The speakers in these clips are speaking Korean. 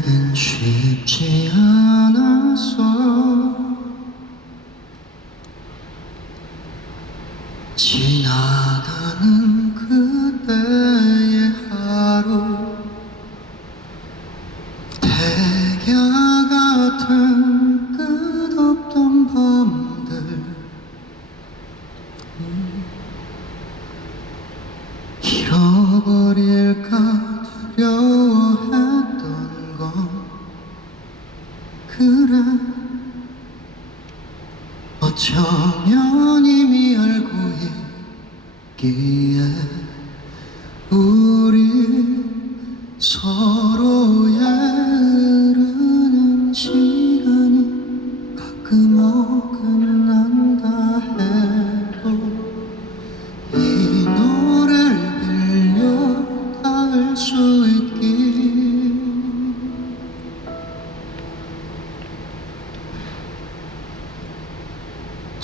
내겐 쉽지 않았어 지나가는 그때의 하루 백야 같은 끝없던 밤들 음. 잃 이미 알고 있기에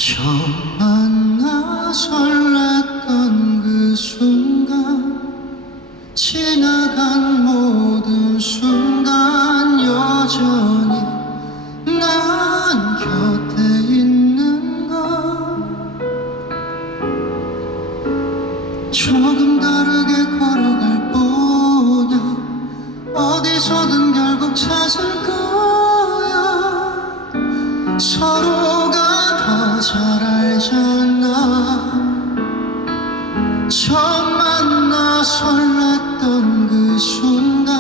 처음 만나 설렜던 그 순간 지나간 모든 순간 여전히 난 곁에 알잖아. 처음 만나 설렜던 그 순간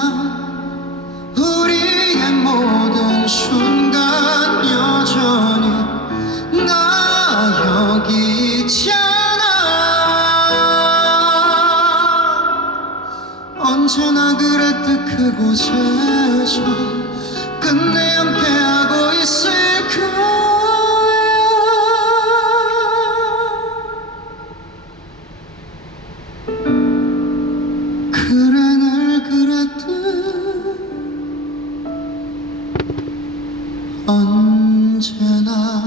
우리의 모든 순간 여전히 나 여기 있잖아. 언제나 그랬듯 그곳에서 끝내 그래 늘 그랬듯 언제나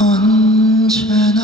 언제나